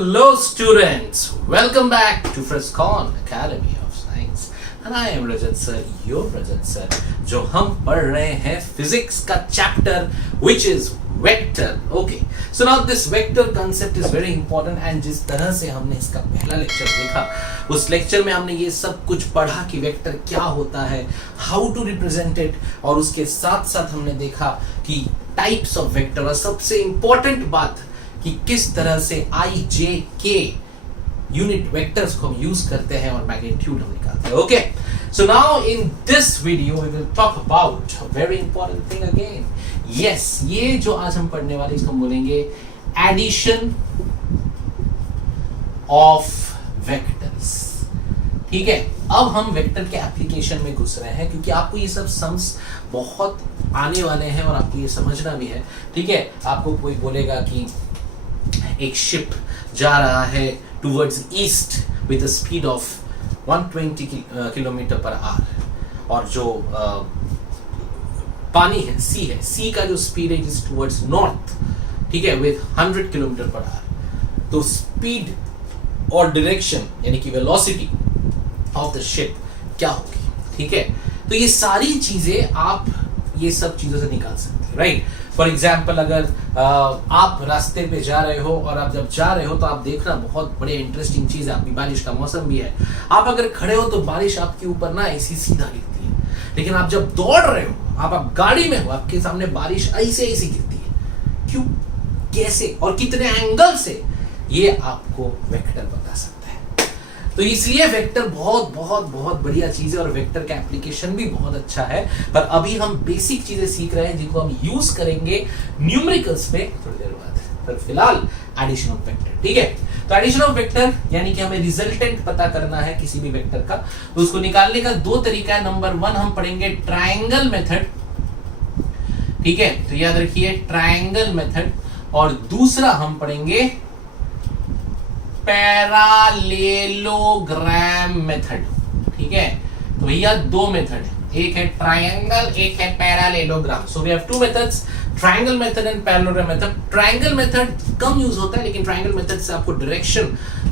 Hello students, welcome back to Frescon Academy of Science and I am Rajat sir, your Rajat sir, जो हम पढ़ रहे हैं physics का chapter which is vector. Okay, so now this vector concept is very important and जिस तरह से हमने इसका पहला लेक्चर देखा उस लेक्चर में हमने ये सब कुछ पढ़ा कि वेक्टर क्या होता है, how to represent it, और उसके साथ साथ हमने देखा कि टाइप्स ऑफ वेक्टर और सबसे इंपॉर्टेंट बात कि किस तरह से आई जे के यूनिट वेक्टर्स को हम यूज करते हैं और मैग्नीट्यूड हम निकालते हैं. Okay, so now in this video we will talk about a very important thing again. Yes, ये जो आज हम पढ़ने वाले इसको हम बोलेंगे एडिशन ऑफ वेक्टर्स. ठीक है, अब हम वेक्टर के एप्लीकेशन में घुस रहे हैं क्योंकि आपको ये सब सम्स बहुत आने वाले हैं और आपको ये समझना भी है. ठीक है, आपको कोई बोलेगा कि एक शिप जा रहा है towards east with a speed of 120 kilometre per hour और जो पानी है, सी का जो स्पीड है इज टुवर्ड्स नॉर्थ. ठीक है, विद 100 किलोमीटर पर आवर. तो स्पीड और डायरेक्शन यानी कि वेलोसिटी ऑफ द शिप क्या होगी. ठीक है, तो ये सारी चीजें आप ये सब चीजों से निकाल सकते हैं. राइट, फॉर एग्जाम्पल अगर आप रास्ते पे जा रहे हो और आप जब जा रहे हो तो आप देखना बहुत बड़े इंटरेस्टिंग चीज है. आपकी बारिश का मौसम भी है, आप अगर खड़े हो तो बारिश आपके ऊपर ना ऐसी सीधा गिरती है, लेकिन आप जब दौड़ रहे हो, आप गाड़ी में हो, आपके सामने बारिश ऐसे ऐसे गिरती है. क्यों, कैसे और कितने एंगल से, ये आपको वेक्टर बता सकता है. तो इसलिए वेक्टर बहुत बहुत बहुत बढ़िया चीज है और वेक्टर का एप्लीकेशन भी बहुत अच्छा है. पर अभी हम बेसिक चीजें सीख रहे हैं जिनको हम यूज करेंगे न्यूमेरिकल्स में थोड़ी देर बाद. पर फिलहाल एडिशन ऑफ वेक्टर. ठीक है, तो एडिशन ऑफ वेक्टर यानी कि हमें रिजल्टेंट पता करना है किसी भी वेक्टर का. तो उसको निकालने का दो तरीका है. नंबर 1 हम पढ़ेंगे ट्रायंगल मेथड. ठीक है, तो याद रखिए ट्रायंगल मेथड. और दूसरा हम पढ़ेंगे पैरालेलोग्राम मेथड. ठीक है, तो भैया दो मेथड है, एक है ट्रायंगल, एक है parallelogram. So we have two methods, triangle method and parallelogram method. Triangle method कम यूज होता है लेकिन ट्रायंगल मेथड से आपको डायरेक्शन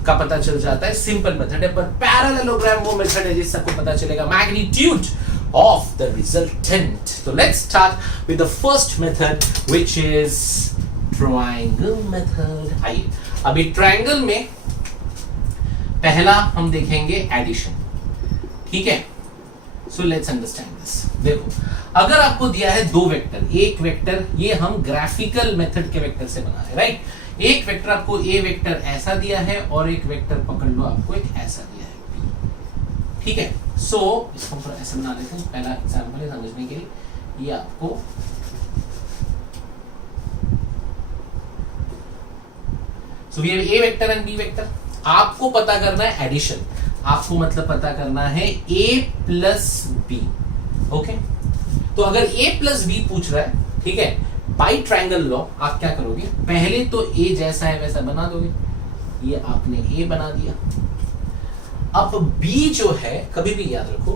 का पता चल जाता है, सिंपल मेथड है. पर पैरालेलोग्राम वो मेथड है जिससे आपको पता चलेगा magnitude of the resultant. So let's start with the first method which is triangle method. आइए, अभी ट्रायंगल में पहला हम देखेंगे एडिशन. ठीक है, सो लेट्स अंडरस्टैंड दिस. देखो, अगर आपको दिया है दो वेक्टर, एक वेक्टर ये हम ग्राफिकल मेथड के वेक्टर से बना रहे हैं. राइट, एक वेक्टर आपको ए वेक्टर ऐसा दिया है और एक वेक्टर पकड़ लो आपको एक ऐसा दिया है. ठीक है, सो इसको थोड़ा ऐसे बना लेते हैं. पहला एग्जांपल है समझने के लिए. ये आपको so we have A vector and B vector. आपको पता करना है एडिशन. आपको मतलब पता करना है a प्लस बी. ओके, तो अगर a प्लस बी पूछ रहा है, ठीक है, बाई ट्रायंगल लॉ आप क्या करोगे, पहले तो a जैसा है वैसा बना दोगे. ये आपने a बना दिया. अब b जो है, कभी भी याद रखो,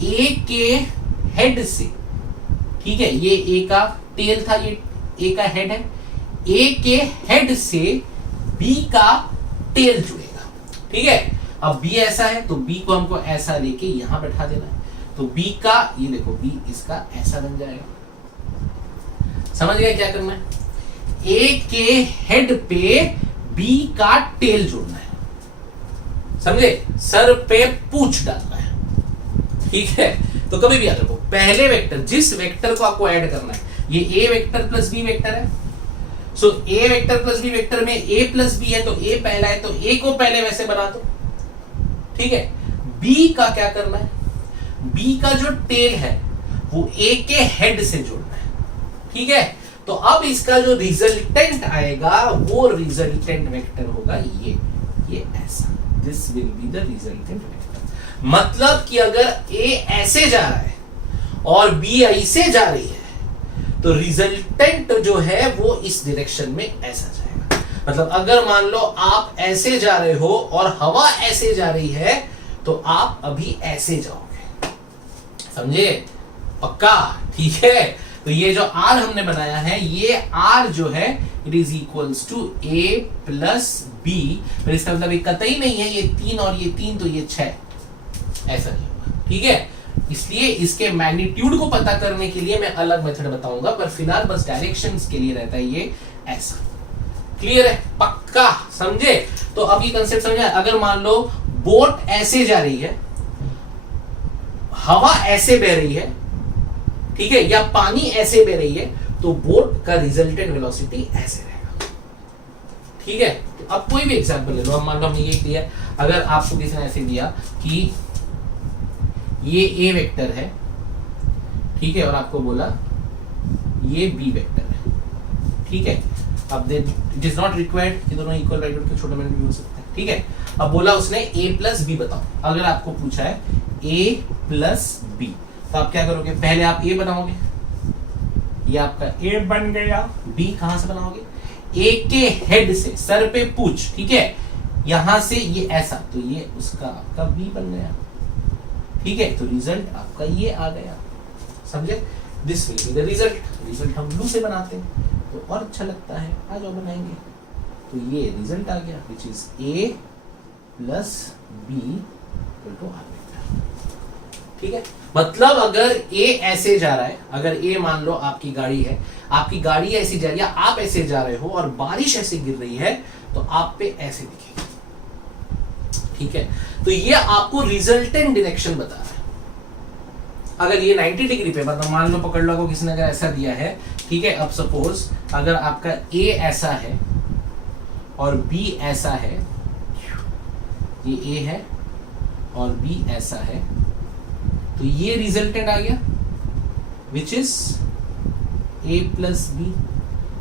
a के हेड से, ठीक है, ये a का टेल था, ये a का हेड है, a के हेड से b का टेल जुड़ेगा. ठीक है, अब b ऐसा है तो b को हमको ऐसा लेके यहां बैठा देना है. तो b का ये देखो, b इसका ऐसा बन जाएगा. समझ गए क्या करना है, a के हेड पे b का टेल जोड़ना है. समझे, सर पे पूंछ डालना है. ठीक है, तो कभी भी याद रखो, पहले वेक्टर, जिस वेक्टर को आपको ऐड करना है, ये a vector plus b vector है. So a vector plus b vector में a प्लस b है तो a पहला है, तो a को पहले वैसे बना दो. ठीक है, b का क्या करना है, b का जो टेल है वो a के हेड से जोड़ना है. ठीक है, तो अब इसका जो रिजल्टेंट आएगा वो रिजल्टेंट वेक्टर होगा ये ऐसा. This will be the resultant vector. मतलब कि अगर a ऐसे जा रहा है और b ऐसे जा रही है तो रिजल्टेंट जो है वो इस डायरेक्शन में ऐसा जाएगा. मतलब अगर मान लो आप ऐसे जा रहे हो और हवा ऐसे जा रही है तो आप अभी ऐसे जाओगे. समझे, पक्का. ठीक है, तो ये जो r हमने बनाया है, ये r जो है it is equals to a plus B, पर इसका मतलब ये कतई नहीं है ये 3 और ये 3 तो ये 6, ऐसा नहीं होगा, ठीक है। इसलिए इसके मैग्नीट्यूड को पता करने के लिए मैं अलग मेथड बताऊंगा, पर फिलहाल बस डायरेक्शंस के लिए रहता है ये ऐसा। क्लियर है, पक्का समझे? तो अब ये कंसेप्ट समझे। अगर मान लो बोट ऐसे जा रही है, हवा ऐसे बह रही है, ठीक है, या पानी ऐसे बह रही है, तो बोट का रिजल्टेंट वेलोसिटी ऐसे रहेगा, ठीक है। तो अब कोई भी एग्जांपल ले लो, अब मान लो हमने ये किया, अगर आपको किसी ने ऐसे दिया कि ये ए वेक्टर है, ठीक है, और आपको बोला ये बी वेक्टर है, ठीक है। अब इट इज नॉट रिक्वायर्ड कि दोनों इक्वल वैल्यू के छोटे वैल्यू भी हो सकते हैं, ठीक है। अब बोला उसने a प्लस बी बताओ, अगर आपको पूछा है a प्लस बी, तो आप क्या करोगे? पहले आप a बनाओगे, ये आपका a बन गया, b कहां से बनाओगे? a के हेड से, सर पे पूछ, ठीक है, यहां से ये ऐसा, तो ये उसका आपका b बन गया, ठीक है। तो रिजल्ट आपका ये आ गया, समझे? This will be the result. Result हम ब्लू से बनाते हैं तो और अच्छा लगता है, आ जाओ बनाएंगे। तो ये रिजल्ट आ गया, which is a plus B equal to R vector, ठीक है। मतलब अगर a ऐसे जा रहा है, अगर a मान लो आपकी गाड़ी है, आपकी गाड़ी ऐसी जा रही है, आप ऐसे जा रहे हो और बारिश ऐसे गिर रही है, तो आप पे ऐसे दिखेगी, ठीक है। तो ये आपको रिजल्टेंट डायरेक्शन बता रहा है। अगर ये 90 डिग्री पे, मतलब मान लो पकड़ लो, आपको किसी ने अगर ऐसा दिया है, ठीक है। अब सपोज अगर आपका A ऐसा है और B ऐसा है, ये A है और B ऐसा है, तो ये रिजल्टेंट आ गया, which is A plus B.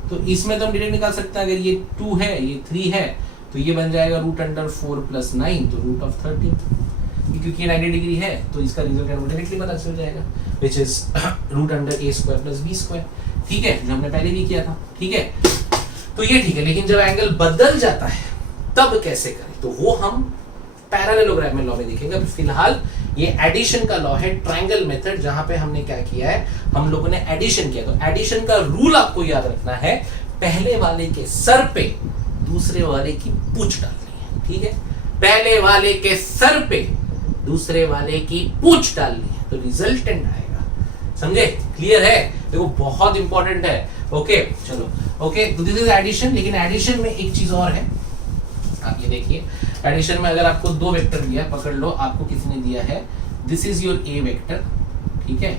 तो इसमें तो हम डायरेक्ट निकाल सकते हैं, अगर ये 2 है, ये 3 है, तो ये बन जाएगा √4 + 9, तो √13, क्योंकि ये 90 डिग्री है, तो इसका रिजल्ट डायरेक्टली पता चल जाएगा, विच इज √a² + b², ठीक है, जो हमने पहले भी किया था, ठीक है। तो ये ठीक है, लेकिन जब एंगल बदल जाता है तब कैसे करें, तो वो हम पैरेललोग्राम में लॉ में देखेंगे। फिलहाल ये एडिशन का लॉ है, ट्रायंगल मेथड, जहां पे हमने क्या किया है, हम लोगों ने एडिशन किया। तो एडिशन का रूल आपको याद रखना है, पहले वाले के सर पे दूसरे वाले की पूंछ डालनी है, ठीक है। पहले वाले के सर पे दूसरे वाले की पूंछ डालनी है, तो रिजल्टेंट आएगा, समझे? क्लियर है? देखो बहुत इंपॉर्टेंट है, ओके। चलो ओके, तो दिस इज एडिशन। लेकिन एडिशन में एक चीज और है, आप ये देखिए, एडिशन में अगर आपको 2 वेक्टर दिया है, पकड़ लो, आपको किसी ने दिया है this is your A vector, ठीक है,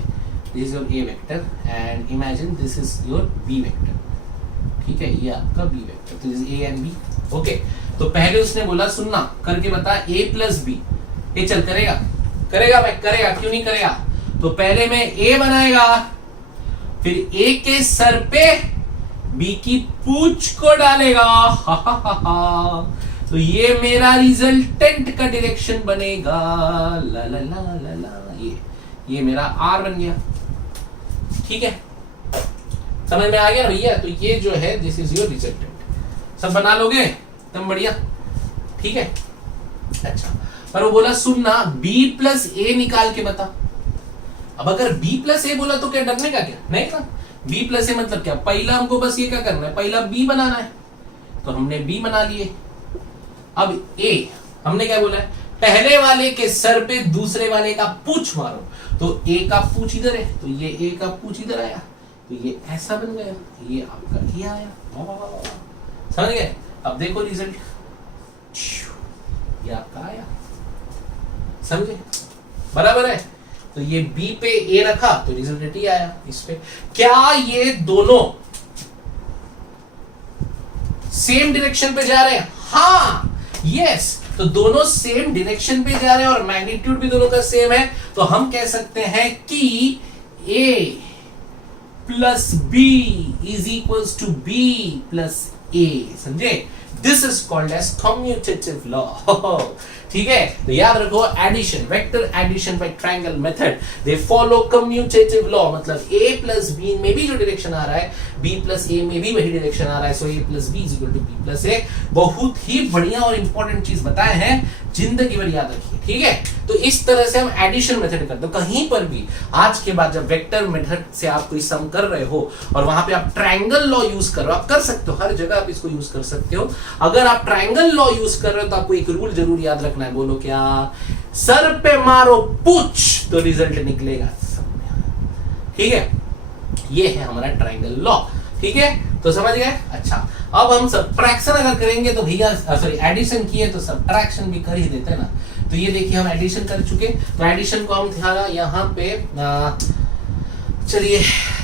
this is your A vector and imagine this is your B vector, ठीक है, ये आपका बी वेक्टर, तो this is A and B, okay. तो पहले उसने बोला सुनना, करके बता a प्लस बी, ये चल करेगा, करेगा भाई, करेगा, क्यों नहीं करेगा? तो पहले में a बनाएगा, फिर a के सर पे b की पूंछ को डालेगा, तो ये मेरा रिजल्टेंट का डायरेक्शन बनेगा, ला ला ला ला ला, ये मेरा r बन गया, ठीक है, समझ में आ गया भैया? तो ये जो है दिस इज योर रिजल्टेंट, सब बना लोगे एकदम बढ़िया, ठीक है। अच्छा, पर वो बोला सुनना, b प्लस a निकाल के बता। अब अगर b प्लस a बोला तो क्या डरने का, क्या नहीं ना। b प्लस a मतलब क्या, पहला हमको बस ये क्या करना है, पहला b बनाना है, तो हमने b बना लिए। अब a हमने क्या बोला है, पहले वाले के सर पे दूसरे वाले का पूंछ मारो, तो a का पूंछ इधर है, तो ये a का पूंछ इधर आया, तो ये ऐसा बन गया, ये आपका ये आया, समझ गए? अब देखो रिजल्ट, ये आपका आया, समझे? बराबर है। तो ये B पे A रखा तो रिजल्ट T आया इस पे। क्या ये दोनों सेम डायरेक्शन पे जा रहे हैं? हाँ, यस। तो दोनों सेम डायरेक्शन पे जा रहे हैं और मैग्नीट्यूड भी दोनों का सेम है, तो हम कह सकते हैं कि A plus B is equals to B plus A, समझे? This is called as commutative law, ठीक है। तो याद रखो, addition, vector addition by triangle method, they follow commutative law, मतलब a प्लस b में भी जो डायरेक्शन आ रहा है, b प्लस a में भी वही डायरेक्शन आ रहा है, so a plus b is equal to b plus a। बहुत ही बढ़िया और इंपॉर्टेंट चीज बताए हैं, जिंदगी भर याद रखिए, ठीक है। तो इस तरह से हम एडिशन मेथड करते हैं। कहीं पर भी आज के बाद जब वेक्टर मेथड से आप कोई सम कर रहे हो और वहां पे आप ट्रायंगल लॉ यूज कर रहे हो, आप कर सकते हो, हर जगह आप इसको यूज कर सकते हो। अगर आप ट्रायंगल लॉ यूज कर रहे हो तो आपको एक रूल जरूर याद रखना है। बोलो क्या? सर पे मारो पूछ तो रिजल्ट निकलेगा, ठीक है। ये है हमारा ट्रायंगल लॉ, ठीक है। तो समझ गए? अच्छा, अब हम सब्ट्रैक्शन अगर करेंगे तो भैया सॉरी एडिशन किए तो सब्ट्रैक्शन भी कर ही देते हैं ना। तो ये देखिए हम एडिशन कर चुके, तो एडिशन को हम था यहाँ पे चलिए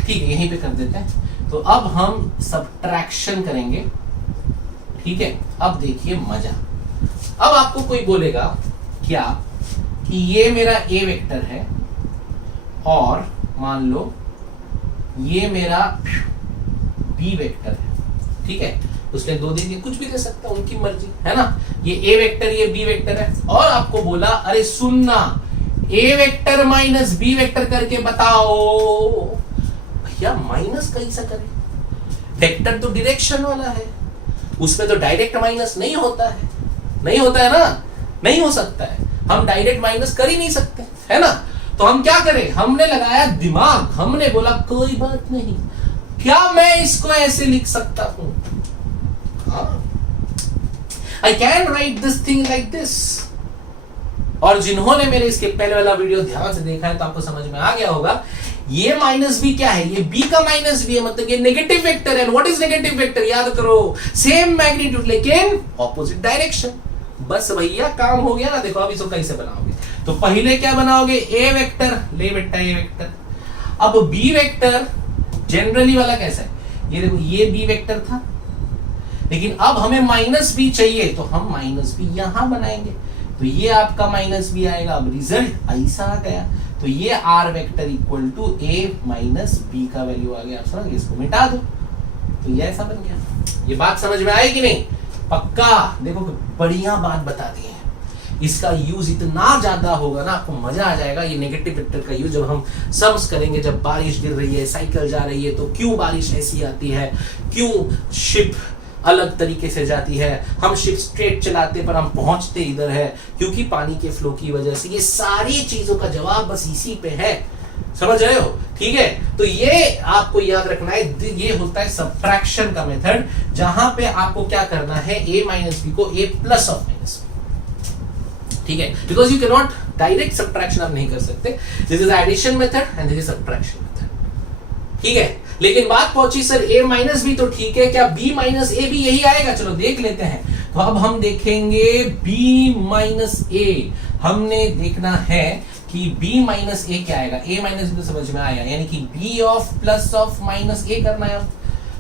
ठीक है यहीं पे कर देते हैं। तो अब हम सब्ट्रैक्शन करेंगे, ठीक है। अब देखिए मजा, अब आपको कोई बोलेगा क्या कि ये मेरा ए वेक्टर है और मान लो ये मेरा बी वेक्टर है, ठीक है। उसने दो दे दिए, कुछ भी दे सकता है, उनकी मर्जी है ना। ये ए वेक्टर ये बी वेक्टर है और आपको बोला अरे सुनना ए वेक्टर माइनस बी वेक्टर करके बताओ। भैया माइनस कैसा करें? वेक्टर तो डायरेक्शन वाला है, उसमें तो डायरेक्ट माइनस नहीं होता है, नहीं होता है ना, नहीं हो सकता है। हम डायरेक्ट माइनस कर ही नहीं सकते, है ना। तो हम क्या करें? हमने लगाया दिमाग, हमने बोला कोई बात नहीं, क्या मैं इसको ऐसे लिख सकता हूं? आई can right this thing like this. और जिन्होंने मेरे इसके पहले वाला वीडियो ध्यान से देखा है तो आपको समझ में आ गया होगा, ये माइनस बी क्या है? ये बी का माइनस बी है, मतलब ये नेगेटिव वेक्टर है। What is negative vector? याद करो, सेम मैग्नीट्यूड लेकिन ऑपोजिट डायरेक्शन। बस भैया काम हो गया ना। देखो अब इसको कैसे बनाओगे? तो पहले क्या बनाओगे? ए वेक्टर, ले बेटा ए वेक्टर। अब बी वेक्टर जनरली वाला कैसा है? ये देखो ये बी वेक्टर था, लेकिन अब हमें माइनस बी चाहिए तो हम माइनस बी यहां बनाएंगे, तो ये आपका माइनस बी आएगा। अब रिजल्ट ऐसा आ गया, तो ये R vector equal to A minus B का वैल्यू आ गया। आप समझ गए? इसको मिटा दो तो ये ऐसा बन गया। ये बात समझ में आई कि नहीं? पक्का? देखो बढ़िया बात बता दी है। इसका यूज इतना ज्यादा होगा ना, आपको मजा आ जाएगा। ये नेगेटिव वेक्टर का यूज जब हम सम्स करेंगे, जब बारिश गिर रही है, साइकिल जा रही है, तो क्यों बारिश ऐसी आती है, क्यों शिप अलग तरीके से जाती है, हम शिप स्ट्रेट चलाते पर हम पहुंचते इधर है, क्योंकि पानी के फ्लो की वजह से। ये सारी चीजों का जवाब बस इसी पे है, समझ रहे हो? ठीक है। तो ये आपको याद रखना है, ये होता है सब्ट्रैक्शन का मेथड, जहां पे आपको क्या करना है, ए माइनस बी को ए प्लस ऑफ माइनस, ठीक है। Because you can not direct subtraction आप नहीं कर सकते। This is addition method and this is subtraction method, ठीक है। लेकिन बात पहुंची सर ए माइनस बी तो ठीक है, क्या बी माइनस ए भी यही आएगा? चलो देख लेते हैं। तो अब हम देखेंगे बी माइनस ए, हमने देखना है कि b माइनस ए क्या आएगा। a माइनस बी तो समझ में आया, यानी कि b of plus of minus A करना है।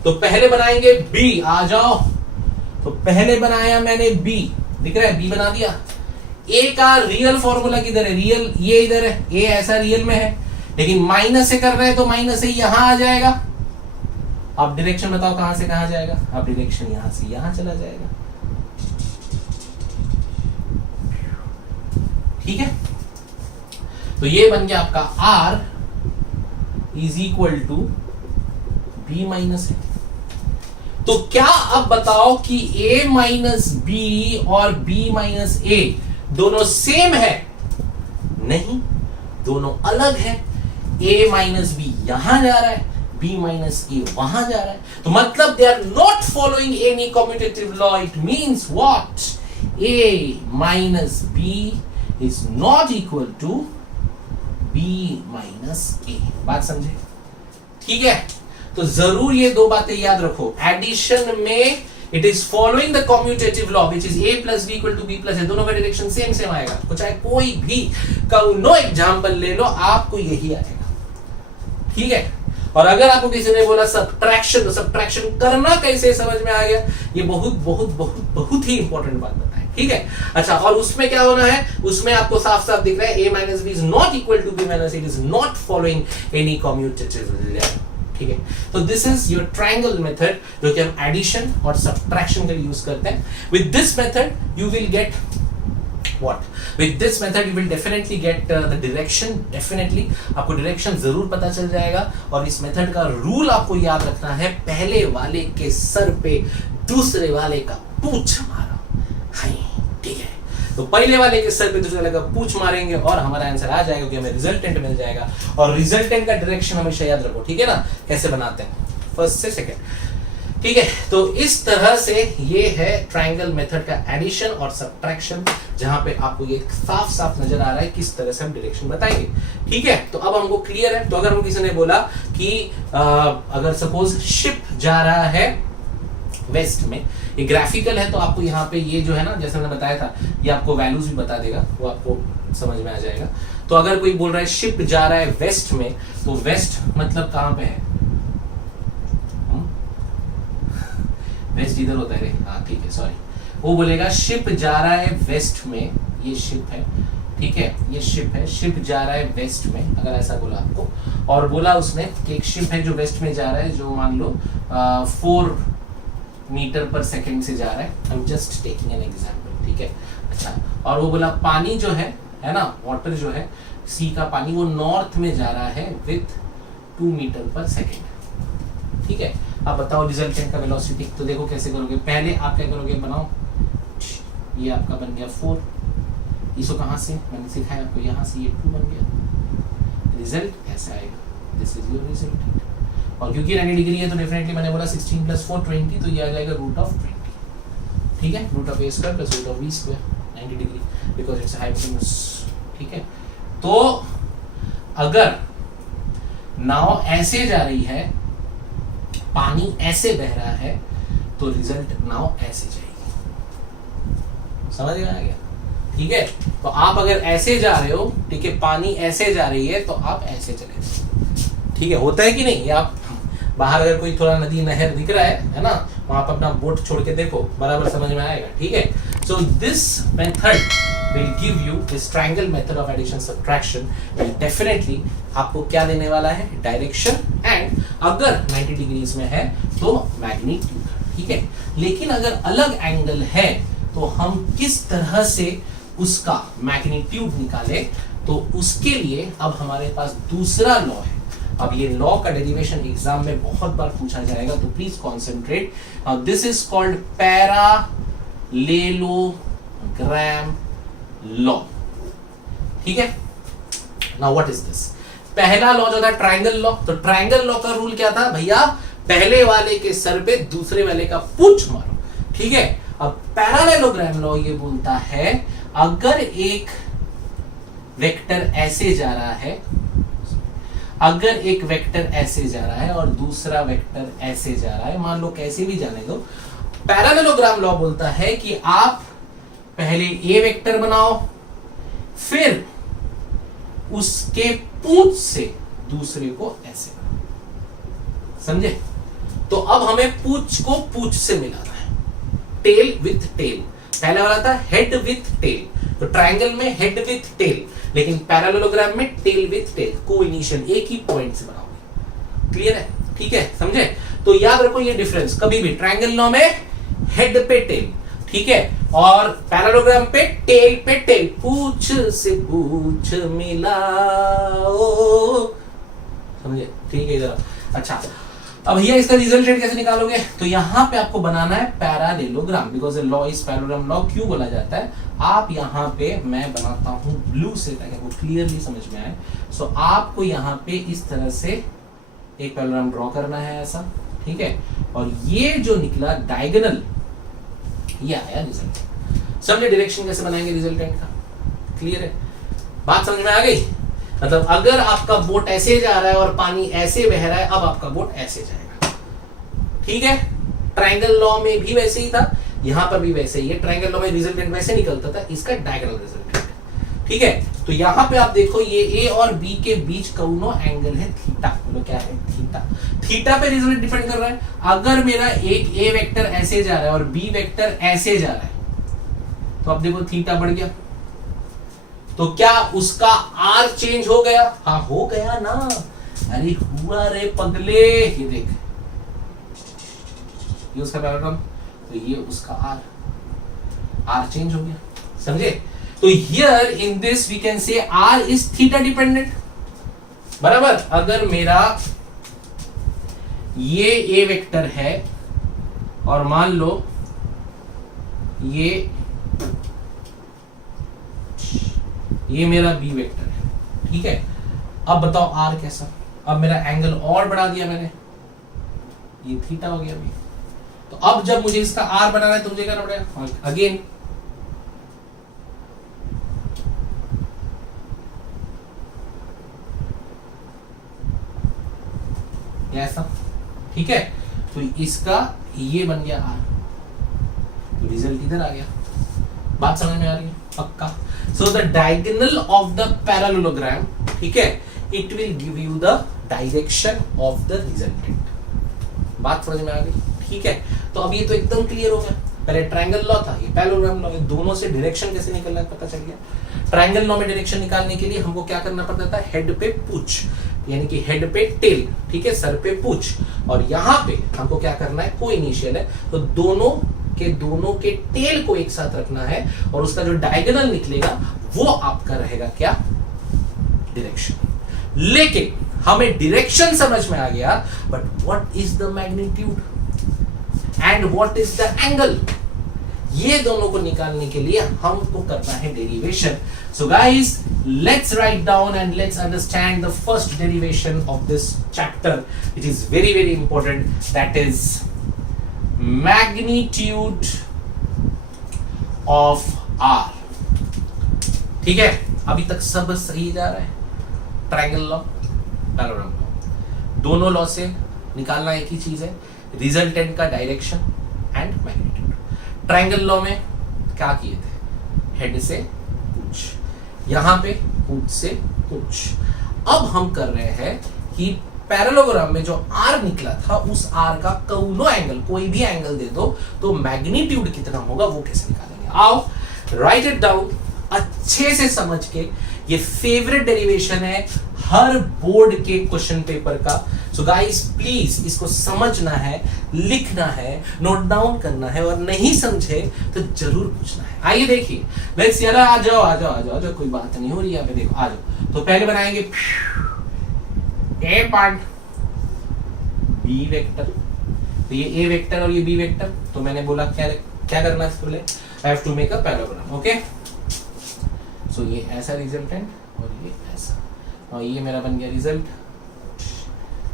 तो पहले बनाएंगे b, आ जाओ। तो पहले बनाया मैंने b, दिख रहा है b बना दिया। a का रियल फॉर्मूला किधर है? रियल ये इधर है, a ऐसा रियल में है, लेकिन माइनस से कर रहे हैं तो माइनस से यहां आ जाएगा। आप डायरेक्शन बताओ कहां से कहां जाएगा? आप डायरेक्शन यहां से यहां चला जाएगा, ठीक है। तो ये बन गया आपका r is equal to B minus A. तो क्या अब बताओ कि a माइनस बी और b माइनस ए दोनों सेम है? नहीं, दोनों अलग है। a माइनस बी यहां जा रहा है, b माइनस ए वहां जा रहा है। तो मतलब they are not following any commutative law. It means what? a minus B is not equal to b minus A. बात समझे? ठीक है। तो जरूर ये दो बातें याद रखो। एडिशन में it is following the commutative law which is a plus B equal to b plus A. दोनों का डायरेक्शन सेम सेम आएगा। तो चाहे कोई भी नो एग्जाम्पल ले लो, आपको यही आएगा, ठीक है। और अगर आपको किसी ने बोला सब्ट्रैक्शन, तो सब्ट्रैक्शन करना कैसे समझ में आ गया? ये बहुत बहुत बहुत बहुत ही इंपॉर्टेंट बात बताएं, ठीक है। अच्छा, और उसमें क्या होना है? उसमें आपको साफ साफ दिख रहा है a minus B is not equal to b minus it is not following any commutative law, ठीक है। तो this is your triangle method, जो कि हम एडिशन और सब्ट्रैक्शन के लिए यूज करते हैं। With this method you will get what? With this method you will definitely get the direction, definitely आपको डायरेक्शन जरूर पता चल जाएगा। और इस मेथड का रूल आपको याद रखना है, पहले वाले के सर पे दूसरे वाले का पूंछ मारो, ठीक है। तो पहले वाले के सर पे दूसरे वाले का पूछ मारेंगे और हमारा आंसर आ जाएगा, क्योंकि हमें रिजल्टेंट मिल जाएगा। और रिजल्टेंट का डायरेक्शन हमेशा याद रखो, ठीक है ना, कैसे बनाते हैं फर्स्ट से सेकंड, ठीक है। तो इस तरह से ये है ट्रायंगल मेथड का एडिशन और सब्ट्रैक्शन, जहां पे आपको ये साफ साफ नजर आ रहा है किस तरह से हम डायरेक्शन बताएंगे, ठीक है। तो अब हमको क्लियर है। तो अगर हमको किसी ने बोला कि अगर सपोज शिप जा रहा है वेस्ट में, ये ग्राफिकल है, तो आपको यहाँ पे ये जो है ना, जैसे मैंने बताया था, ये आपको वैल्यूज भी बता देगा, वो आपको समझ में आ जाएगा। तो अगर कोई बोल रहा है शिप जा रहा है वेस्ट में, तो वेस्ट मतलब कहां पे है, वेस्ट इधर होता है रे, हाँ ठीक है, सॉरी। वो बोलेगा शिप जा रहा है वेस्ट में, ये शिप है, ठीक है, ये शिप है, शिप जा रहा है वेस्ट में, अगर ऐसा बोला आपको, और बोला उसने कि एक शिप है जो वेस्ट में जा रहा है, जो मान लो 4 मीटर पर सेकंड से जा रहा है, I am just taking an example, ठीक है। अच्छा, और वो बोला पानी जो है ना, वाटर जो है, सी का पानी, वो नॉर्थ में जा रहा है विथ 2 मीटर पर सेकंड, ठीक है। अब बताओ रिजल्टेंट का वेलोसिटी। तो देखो कैसे करोगे, पहले आप क्या करोगे, बनाओ, ये आपका बन गया 4, इसको कहां से मैंने सिखाया आपको, यहां से ये 2 बन गया, रिजल्ट ऐसा आएगा, दिस इज योर रिजल्ट। और क्योंकि 90 डिग्री है तो डेफिनेटली मैंने बोला 16 + 4 20, तो ये आ जाएगा √20, ठीक है, √a² + √b², 90 degree, because it's hypotenuse, ठीक है। तो अगर नाव ऐसे जा रही है, पानी ऐसे बह रहा है, तो रिजल्ट नाव ऐसे जाएगी, समझ में आ गया, ठीक है। तो आप अगर ऐसे जा रहे हो, ठीक है, पानी ऐसे जा रही है, तो आप ऐसे चले, ठीक है, होता है कि नहीं। आप बाहर अगर कोई थोड़ा नदी नहर दिख रहा है ना, वहां पर अपना बोट छोड़ के देखो, बराबर समझ में आएगा, ठीक है। So this method will give you this triangle method of addition subtraction will definitely आपको क्या देने वाला है, डायरेक्शन, एंड अगर 90 डिग्रीज में है तो मैग्नीट्यूड, ठीक है। लेकिन अगर अलग एंगल है तो हम किस तरह से उसका मैग्नीट्यूड निकाले, तो उसके लिए अब हमारे पास दूसरा लॉ है। अब ये लॉ का डेरिवेशन एग्जाम में बहुत बार पूछा जाएगा, तो please concentrate. This is called parallelogram law, ठीक है। नाउ व्हाट इज दिस, पहला लॉ जो था ट्रायंगल लॉ। तो ट्रायंगल लॉ का रूल क्या था भैया, पहले वाले के सर पे दूसरे वाले का पूंछ मारो, ठीक है। अब पैरालेलोग्राम लॉ ये बोलता है, अगर एक वेक्टर ऐसे जा रहा है, अगर एक वेक्टर ऐसे जा रहा है और दूसरा वेक्टर ऐसे जा रहा है, मान लो कैसे भी जाने दो, पैरालेलोग्राम लॉ बोलता है कि आप पहले ए वेक्टर बनाओ, फिर उसके पूंछ से दूसरे को ऐसे बनाओ, समझे। तो अब हमें पूंछ को पूंछ से मिलाना है, टेल विथ टेल। पहला वाला था हेड विथ टेल, तो ट्रायंगल में हेड विथ टेल, लेकिन पैरेललोग्राम में टेल विथ टेल, को इनिशियल एक ही पॉइंट से बनाओगे, क्लियर है, ठीक है, समझे। तो याद रखो ये डिफरेंस, कभी भी ट्रायंगल लॉ में हेड पे टेल, ठीक है, और पैरेललोग्राम पे टेल, पूछ से पूछ मिलाओ, समझे, ठीक है इधर। अच्छा, अब भैया इसका रिजल्टेंट कैसे निकालोगे, तो यहां पे आपको बनाना है parallelogram, because law is parallelogram law क्यों बोला जाता है। आप यहां पे, मैं बनाता हूं ब्लू से ताकि आपको क्लियरली समझ में आए। सो आपको यहां पे इस तरह से एक पैरेललोग्राम ड्रॉ करना है ऐसा, ठीक है, और ये जो निकला डायगोनल, ये आया रिजल्ट। समझे डायरेक्शन कैसे बनाएंगे रिजल्टेंट का, क्लियर है, बात समझ में आ गई। मतलब अगर आपका बोट ऐसे जा रहा है और पानी ऐसे बह रहा है, अब आपका बोट ऐसे जाएगा, ठीक है। ट्रायंगल लॉ में भी वैसे ही था, यहां पर भी वैसे ही है। ट्रायंगल लॉ में रिजल्टेंट वैसे निकलता था, इसका डायगोनल रिजल्टेंट, ठीक है। तो यहां पे आप देखो, ये ए और बी के बीच कौनो एंगल है थीटा, बोलो क्या है, थीटा। थीटा पे रिजल्ट डिपेंड कर रहा है। अगर मेरा एक ए वेक्टर ऐसे जा रहा है और बी वेक्टर ऐसे जा रहा है, तो अब देखो थीटा बढ़ गया, तो क्या उसका आर चेंज हो गया, हाँ हो गया ना, अरे हुआ रे पगले, ये देख, ये उसका पैराग्राम, तो ये उसका आर चेंज हो गया, समझे। तो here in this we can say R is theta dependent, बराबर। अगर मेरा ये ए वेक्टर है और मान लो ये ये मेरा बी वेक्टर है, ठीक है। अब बताओ आर कैसा, अब मेरा एंगल और बढ़ा दिया मैंने, ये थीटा हो गया अभी। तो अब जब मुझे इसका आर बनाना है तो मुझे करना पड़ेगा अगेन ऐसा, ठीक है। तो इसका ये बन गया आर, तो रिजल्ट इधर आ गया। बात समझ में आ रही है पक्का? So the diagonal of the parallelogram, ठीक है, it will give you the direction of the resultant. बात समझ में आ गई, ठीक है। तो अब ये तो एकदम क्लियर हो गया। पहले ट्रायंगल लॉ था, ये पैरेललोग्राम लॉ, दोनों से डायरेक्शन कैसे निकलना है पता चल गया। ट्रायंगल लॉ में डायरेक्शन निकालने के लिए हमको क्या करना पड़ता था, हेड पे पूछ, यानी कि हेड पे टेल, ठीक है, सर पे पूछ, और यहां पे हमको क्या करना है, को इनिशियल है, तो दोनों के टेल को एक साथ रखना है, और उसका जो डायगोनल निकलेगा वो आपका रहेगा क्या, डायरेक्शन। लेकिन हमें डायरेक्शन समझ में आ गया, but what is the magnitude and what is the angle, ये दोनों को निकालने के लिए हमको करना है derivation. So guys, let's write down and let's understand the first derivation of this chapter. It is very very important, that is magnitude of r, ठीक है। अभी तक सब सही जा रहा है। ट्रायंगल लॉ, पैरेललोग्राम लॉ, दोनों लॉ से निकालना एक ही चीज है, रिजल्टेंट का direction and magnitude. Triangle law में क्या किए थे, हेड से पूछ, यहां पे पूछ से पूछ। अब हम कर रहे हैं कि पैरेललोग्राम में जो आर निकला था, उस आर का कौनो एंगल, कोई भी एंगल दे दो तो मैग्नीट्यूड कितना होगा वो कैसे निकालेंगे। आओ राइट इट डाउन अच्छे से समझ के। ये फेवरेट डेरिवेशन है हर बोर्ड के क्वेश्चन पेपर का। सो गाइस प्लीज इसको समझना है, लिखना है, नोट डाउन करना है, और नहीं समझे तो जरूर पूछना है। आइए देखिए, लेट्स यार आ जाओ आ जाओ आ जाओ, जो कोई बात नहीं हो रही है यहाँ पे, देखो आ जाओ। तो पहले बनाएंगे ए पार्ट बी वेक्टर, तो ये ए वेक्टर और ये बी वेक्टर। तो मैंने बोला क्या क्या करना है, पहले I have to make a parallelogram, okay. So ये ऐसा रिजल्टेंट और ये ऐसा, और ये मेरा बन गया रिजल्ट।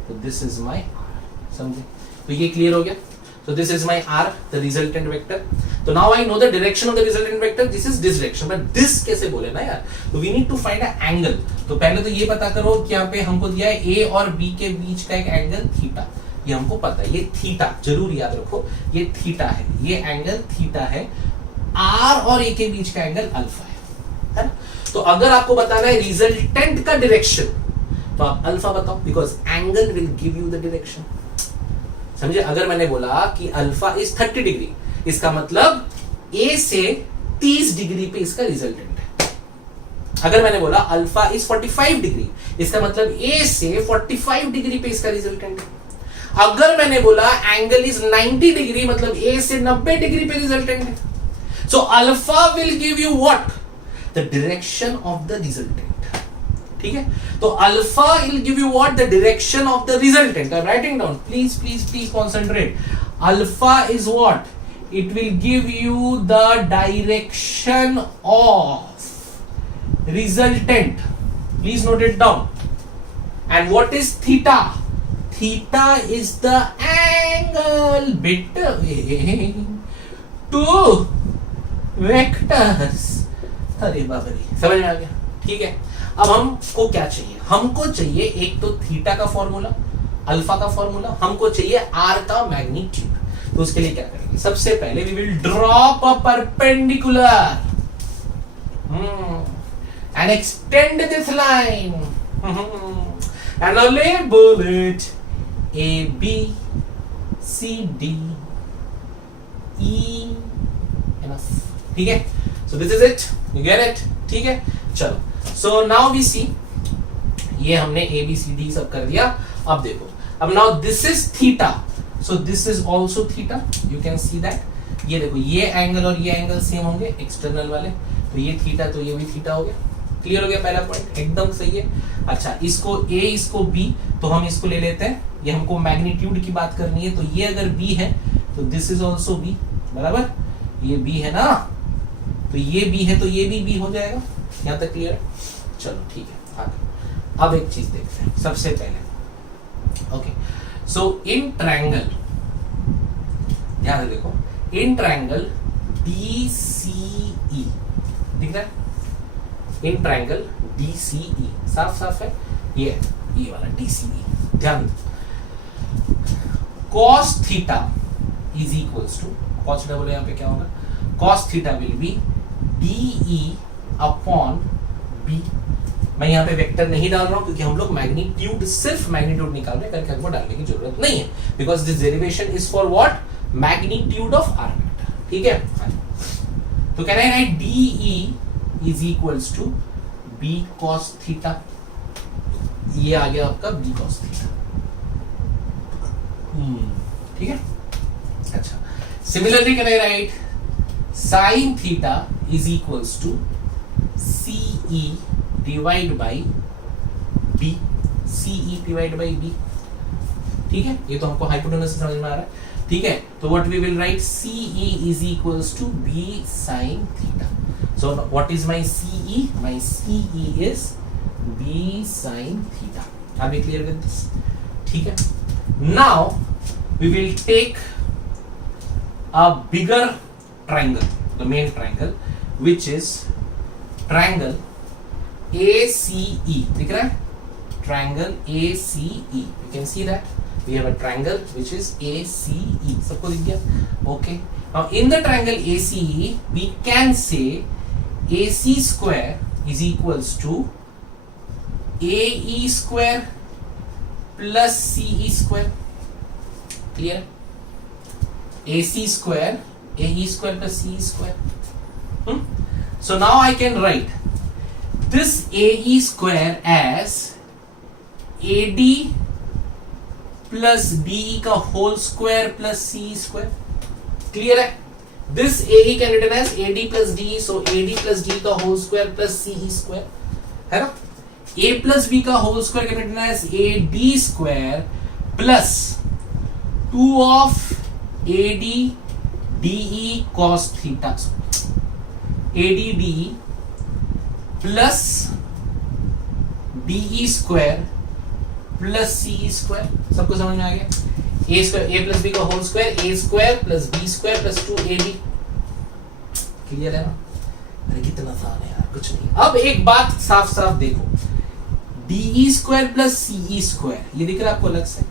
तो दिस इज माय आर, समझे? तो ये क्लियर हो गया। So this is my r, the resultant vector. So now I know the direction of the resultant vector. This is this direction, but this कैसे बोले ना यार? So we need to find an angle. तो पहले तो ये पता करो कि यहाँ पे हमको दिया है a और b के बीच का एक एंगल थीटा, ये हमको पता है, ये थीटा जरूर याद रखो, ये थीटा है, ये एंगल थीटा है। r और a के बीच का एंगल अल्फा है ना? तो अगर आपको बताना है रिजल्टेंट का डायरेक्शन, तो आप अल्फा बताओ, because angle will give you the direction. समझे? अगर मैंने बोला कि अल्फा इज 30 डिग्री, इसका मतलब ए से 30 डिग्री पे इसका रिजल्टेंट है। अगर मैंने बोला अल्फा इज 45 डिग्री, इसका मतलब ए से 45 डिग्री पे इसका रिजल्टेंट है। अगर मैंने बोला एंगल इज 90 डिग्री, मतलब ए से 90 डिग्री पे रिजल्टेंट है। So alpha will give you what, the direction of the resultant. ठीक है, तो alpha will give you what, the direction of the resultant. I am writing down, please please please concentrate. Alpha is what, it will give you the direction of resultant. Please note it down. And what is theta? Theta is the angle between two vectors. अरे बाबा रे, समझ में आ गया? ठीक है, अब हमको क्या चाहिए? हमको चाहिए एक तो थीटा का फॉर्मूला, अल्फा का फॉर्मूला, हमको चाहिए आर का मैग्नीट्यूड। तो उसके लिए क्या करेंगे? सबसे पहले we will drop a perpendicular and extend this line and label it A B C D E. Enough. ठीक है, so this is it, you get it? ठीक है, चलो। सो नाउ वी सी, ये हमने ए बी सी डी सब कर दिया। अब देखो, अब now this is theta, so this is also theta, you can see that. ये देखो, ये एंगल और ये एंगल सेम होंगे एक्सटर्नल वाले, तो ये थीटा तो ये भी थीटा हो गया। क्लियर हो गया? पहला पॉइंट एकदम सही है। अच्छा, इसको ए इसको बी, तो हम इसको ले लेते हैं, ये हमको मैग्नीट्यूड की बात करनी है, तो ये अगर बी है तो दिस इज आल्सो बी, बराबर? ये बी है ना, तो ये बी है तो ये भी बी हो जाएगा। यहां तक क्लियर है? चलो ठीक है आगे। अब एक चीज देखते हैं सबसे पहले। ओके, सो इन ट्रायंगल, ध्यान से देखो, इन ट्रायंगल DCE दिख रहा है? इन ट्रायंगल DCE साफ साफ है, ये वाला DCE। ध्यान दो, cos theta is equals to, cos theta बोले यहां पे क्या होगा, cos theta will be DE upon B। मैं यहाँ पे वेक्टर नहीं डाल रहा हूं क्योंकि हम लोग मैग्नीट्यूड, सिर्फ मैग्नीट्यूड निकाल रहे हैं, करके हमको डालने की जरूरत नहीं है, because this derivation is for what, magnitude of R vector. ठीक है, तो can I write DE is equals to B cos theta, ये आ गया आपका B cos थीटा। ठीक है, अच्छा, similarly can I write sin theta is equals to CE divide by B, CE divide by B। ठीक है, ये तो हमको हाइपोटेनस समझ में आ रहा है। ठीक है, तो what we will write, CE is equals to B sin theta. So what is my CE? My CE is B sin theta. Are we clear with this? ठीक है, now we will take a bigger triangle, the main triangle, which is triangle ACE. दिख रहा है? Triangle ACE. You can see that we have a triangle which is ACE. सबको दिख गया? Okay. Now in the triangle ACE, we can say AC square is equals to AE square plus CE square. Clear? AC square, AE square plus CE square. So now I can write this AE square as AD plus DE का whole square plus CE square. Clear है? This AE can written as AD plus DE, so AD plus DE का whole square plus CE square, है ना? A plus B का whole square can written as AD square plus 2 of AD DE cos theta, AD DE plus DE square plus CE square। सबको समझ में आ गया? A square, A plus B का whole square, A square plus B square plus 2AD। Clear है ना? अरे कितना आसान है यार, कुछ नहीं। अब एक बात साफ साफ देखो, DE square plus CE square, ये दिख रहा है आपको अलग से?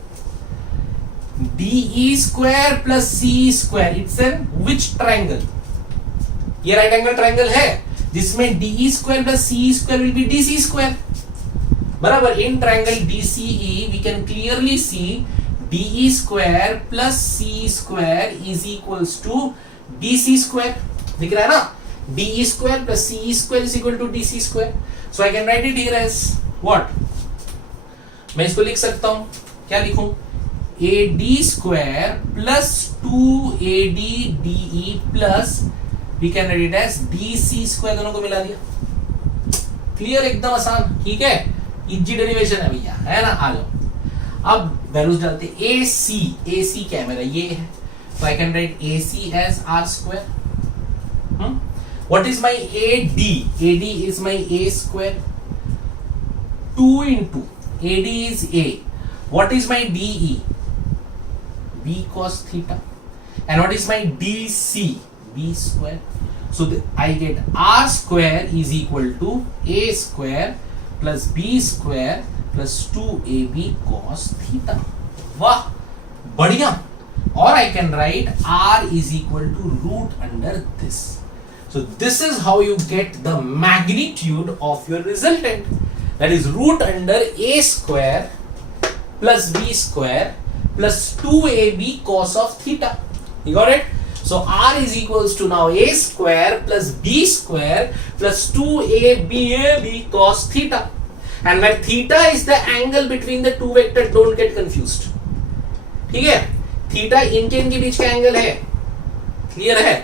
DE square plus CE square, it's an which triangle? ये राइट एंगल ट्रायंगल है जिसमें DE square plus CE square will be DC square। बराबर, in triangle DCE we can clearly see DE square plus CE square is equals to DC square। दिख रहा है ना? DE square plus CE square is equal to DC square। So I can write it here as what? मैं इसको लिख सकता हूं, क्या लिखूं? AD square plus 2AD DE plus we can write it as DC square, दोनों को मिला दिया। क्लियर, एकदम आसान। ठीक है, इजी डेरिवेशन है भैया, है ना? आ जाओ, अब वैल्यूज डालते हैं। AC क्या है मेरा? ये है, तो आई can right AC as R square। What is my AD? AD is my A square, 2 into AD is A. What is my DE? B cos theta. And what is my DC? B square. So I get R square is equal to A square plus B square plus 2AB cos theta. वाह, बढ़िया। Or I can write R is equal to root under this. So this is how you get the magnitude of your resultant. That is root under A square plus B square plus 2AB cos of theta. You got it? So R is equals to now A square plus B square plus 2AB cos theta. And where theta is the angle between the two vectors, don't get confused. ठीक है? Theta इनके बीच का angle है। Clear है?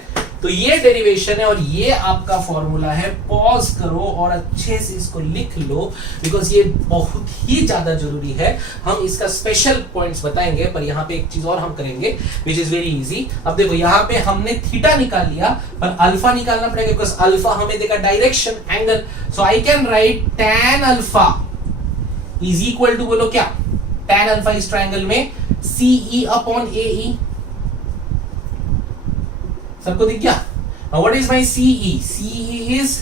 तो ये derivation है और ये आपका फॉर्मूला है। पॉज करो और अच्छे से इसको लिख लो, बिकॉज ये बहुत ही ज्यादा जरूरी है। हम इसका स्पेशल पॉइंट्स बताएंगे, पर यहाँ पे एक चीज और हम करेंगे विच इज वेरी इजी। अब देखो यहाँ पे हमने थीटा निकाल लिया, पर अल्फा निकालना पड़ेगा, बिकॉज अल्फा हमें देगा direction, angle. So I can write tan alpha is equal to, बोलो क्या, tan अल्फा इस ट्रायंगल में CE अपॉन AE। सबको दिख गया? Now what is my CE? CE is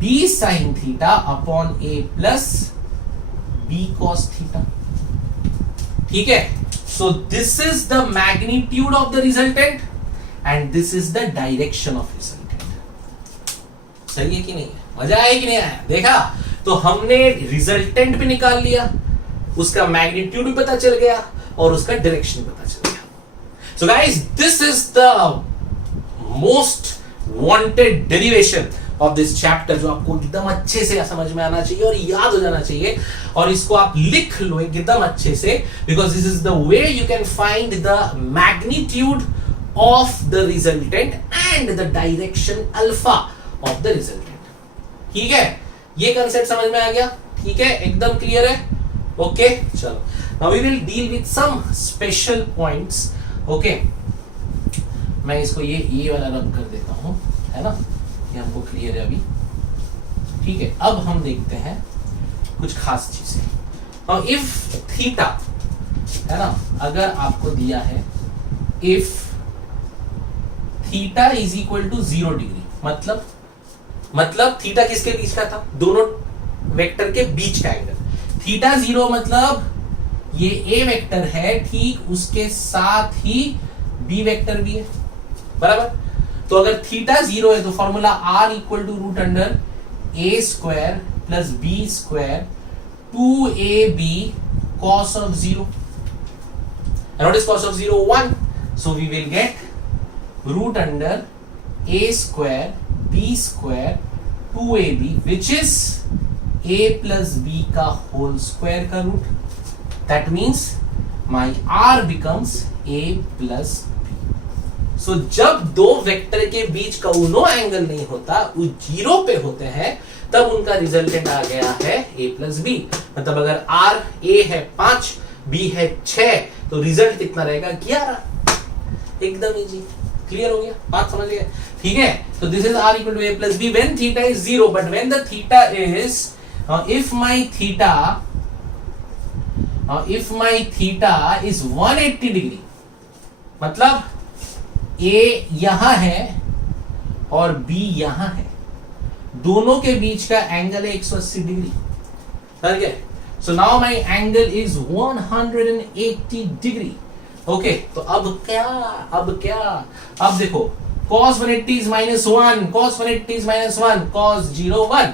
B sin theta upon A plus B cos theta. ठीक है? So this is the magnitude of the resultant and this is the direction of resultant. सही है कि नहीं? मजा आया कि नहीं आया? देखा? तो हमने रिजल्टेंट भी निकाल लिया, उसका मैग्नीट्यूड भी पता चल गया और उसका डायरेक्शन भी पता चल गया। So guys, this is the most wanted derivation of this chapter, जो आपको एकदम अच्छे से समझ में आना चाहिए और याद हो जाना चाहिए, और इसको आप लिख लो एकदम अच्छे से, because this is the way you can find the magnitude of the resultant and the direction alpha of the resultant. ठीक है, ये कंसेप्ट समझ में आ गया? ठीक है, एकदम क्लियर है? ओके, चलो now we will deal with some special points. Okay, मैं इसको ये वाला रब कर देता हूं, है ना, ये हमको क्लियर है अभी। ठीक है, अब हम देखते हैं कुछ खास चीजें। और इफ थीटा, है ना, अगर आपको दिया है if theta is equal to 0 degree, मतलब थीटा किसके बीच का था? दोनों वेक्टर के बीच का एंगल। थीटा 0 मतलब ये ए वेक्टर है, ठीक उसके साथ ही बी वेक्टर भी है, बराबर। तो अगर थीटा 0 है तो formula R equal to root under A square plus B square 2ab cos of 0. And what is cos of 0? 1. So we will get root under a square b square 2ab, which is a plus b का whole square का root. That means my R becomes a plus so, जब दो vector के बीच का उनो angle नहीं होता, वो 0 पे होते हैं, तब उनका रिजल्टेंट आ गया है a प्लस बी। मतलब अगर R a है 5, b है 6, तो रिजल्ट कितना रहेगा? 11। एकदम इजी, क्लियर हो गया, बात समझ गए? ठीक है, तो this is R equal to a plus B when theta is 0, but when the theta is if my theta is 180 degree, मतलब A यहां है और B यहां है, दोनों के बीच का एंगल है 180 डिग्री। ठीक है, so now my angle is 180 degree. Okay, तो अब देखो cos 180 is -1, cos 180 is -1, cos 0 1,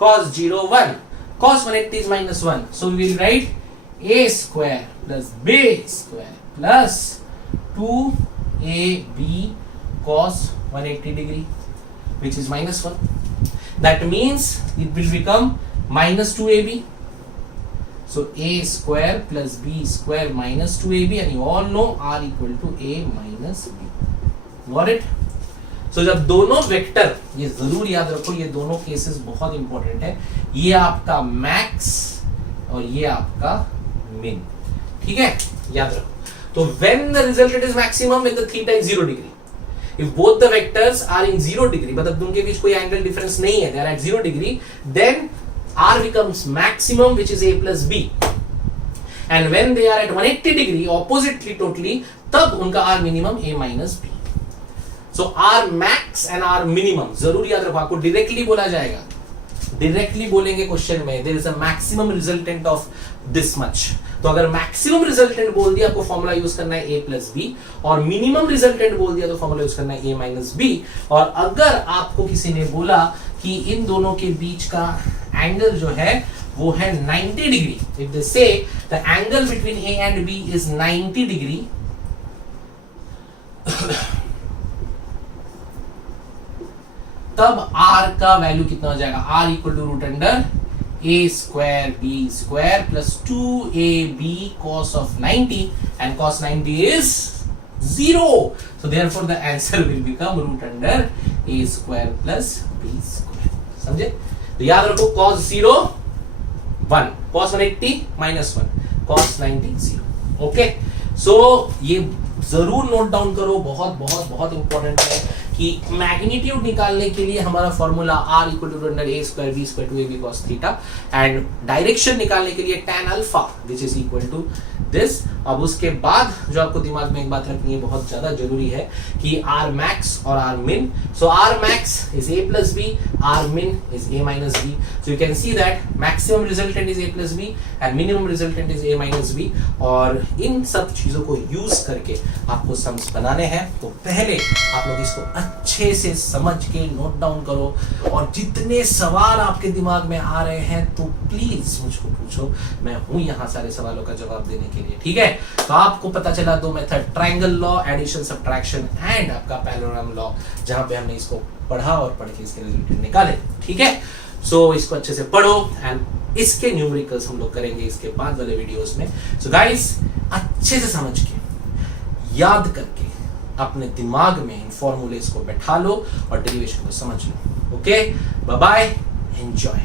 cos 0 1, cos 180 is -1. So we will write a square plus b square plus 2ab cos 180 degree, which is -1. That means it will become -2ab. So a square plus b square minus 2ab, and you all know r equal to a minus b. Got it? So जब दोनों vector, ये जरूर याद रखो, ये दोनों cases बहुत important है, ये आपका मैक्स और ये आपका मिन। ठीक है, याद रखो। तो when the resultant is maximum when the theta is 0 degree, if both the vectors are in 0 degree, मतलब उनके बीच कोई एंगल डिफरेंस नहीं है, they are at 0 degree, then R becomes maximum, which is a plus b, and when they are at 180 degree oppositely totally, तब उनका R minimum a minus b. So R max and R minimum जरूर याद रखो, आपको directly बोला जाएगा, directly बोलेंगे question में, there is a maximum resultant of this much. तो अगर मैक्सिमम रिजल्टेंट बोल दिया, आपको फॉर्मूला यूज करना है a प्लस बी, और मिनिमम रिजल्टेंट बोल दिया तो फॉर्मूला यूज करना है a माइनस बी। और अगर आपको किसी ने बोला कि इन दोनों के बीच का एंगल जो है वो है 90 degree, if they say the angle between a and b is 90 degree, तब r का वैल्यू कितना हो जाएगा? r equal to root under a square b square plus 2ab cos of 90, and cos 90 is zero. So therefore the answer will become root under A square plus B square. समझे? तो याद रखो cos 0 1, cos 180 -1, cos 90 0। Okay, so ये जरूर note down करो, बहुत बहुत बहुत इंपॉर्टेंट है कि मैग्नीट्यूड निकालने के लिए हमारा formula r equal to under a square b square 2ab cos theta, and direction निकालने के लिए tan alpha which is equal to this. अब उसके बाद जो आपको दिमाग में एक बात रखनी है, बहुत ज्यादा जरूरी है कि r max और r min। so r max is a plus b, r min is a minus b, so you can see that maximum resultant is a plus b and minimum resultant is a minus b। और इन सब चीजों को use करके आपको sums बनाने हैं, तो पहले आप लोग इसको अच्छे से समझ के नोट डाउन करो, और जितने सवाल आपके दिमाग में आ रहे हैं तो प्लीज मुझको पूछो, मैं हूं यहाँ सारे सवालों का जवाब देने के लिए। ठीक है, तो आपको पता चला दो method, triangle law, addition subtraction and आपका पैरेललोग्राम लॉ, जहां पे हमने इसको पढ़ा और पढ़ के इसके रिजल्ट निकाले। ठीक है, सो इसको अच्छे से पढ़ो एंड इसके न्यूमेरिकल्स हम लोग करेंगे इसके बाद वाले वीडियोस में। सो गाइस, अच्छे से समझ के याद करके अपने दिमाग में इन फॉर्मूलेस को बैठा लो और डेरिवेशन को समझ लो। Okay, bye bye, enjoy.